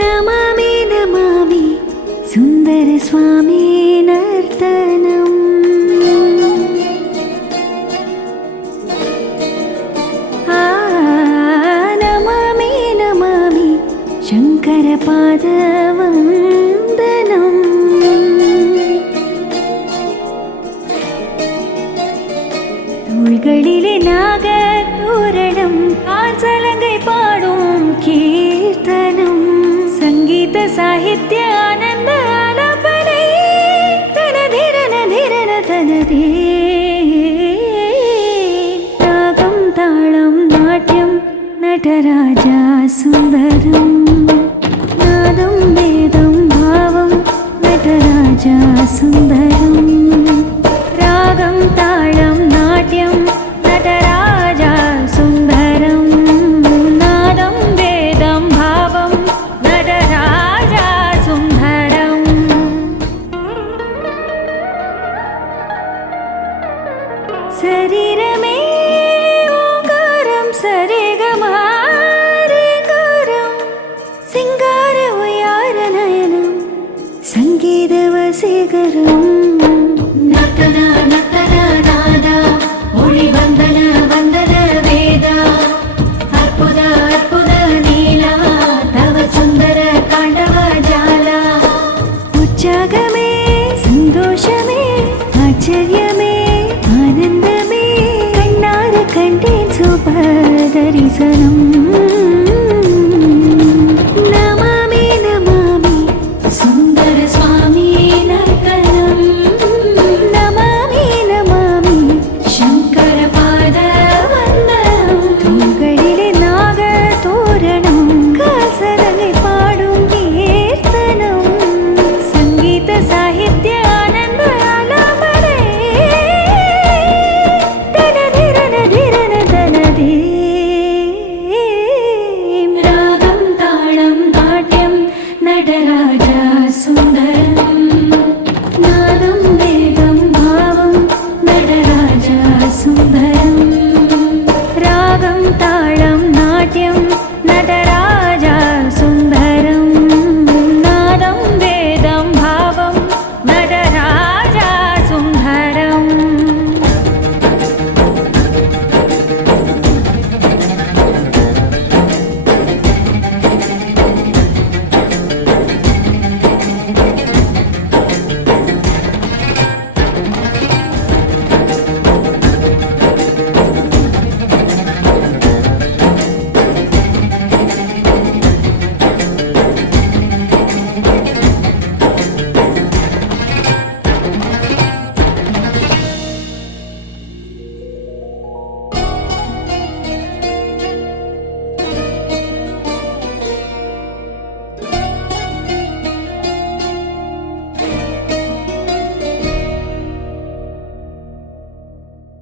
नमामि नमामि सुंदर स्वामी नर्तनम् नमामि नमामि शंकर पादवंदनम् தோள்களிலே நாகதோரணம் கால்சலங்கை பாடும் கீர்த்தனம் சங்கீத சாகித்ய ஆனந்த ஆலாபனை தனதிரன திரன தனதே ராகம் தாளம் நாட்டியம் நடராஜா சுந்தரம் நாதம் வேதம் பாவம் நடராஜா சுந்தரம் ராகம் தாளம் நாட்டியம் நடராஜா சுந்தரம் நாதம் வேதம் பாவம் நடராஜா சுந்தரம் சரீரமே ஓங்காரம் சரிகமாரிகாரம் சிங்கார உயார நயனம் சங்கீத வசீகரம் நர்த்தன நர்த்தன நாதா ஒளி வந்தன வந்தன வேதா அற்புத அற்புத நீலா தவ சுந்தர தாண்டவ ஜாலா உற்சாகமே சந்தோஷமே ஆச்சரியமே ஆனந்தமே கண்ணார கண்டேன் சுப தரிசனம் நமாமி நமாமி சுந்தர சுவாமி நர்த்தனம் நமாமி நமாமி சங்கர பாதவந்தனம் தோள்களிலே நாகதோரணம் கால்சலங்கை பாடும் கீர்த்தனம் சங்கீத சாகித்ய ஆனந்த ஆலாபனை தனதிரன திரன தனதே ராகம் தாளம் நாட்டியம் நடராஜா சுந்தரம்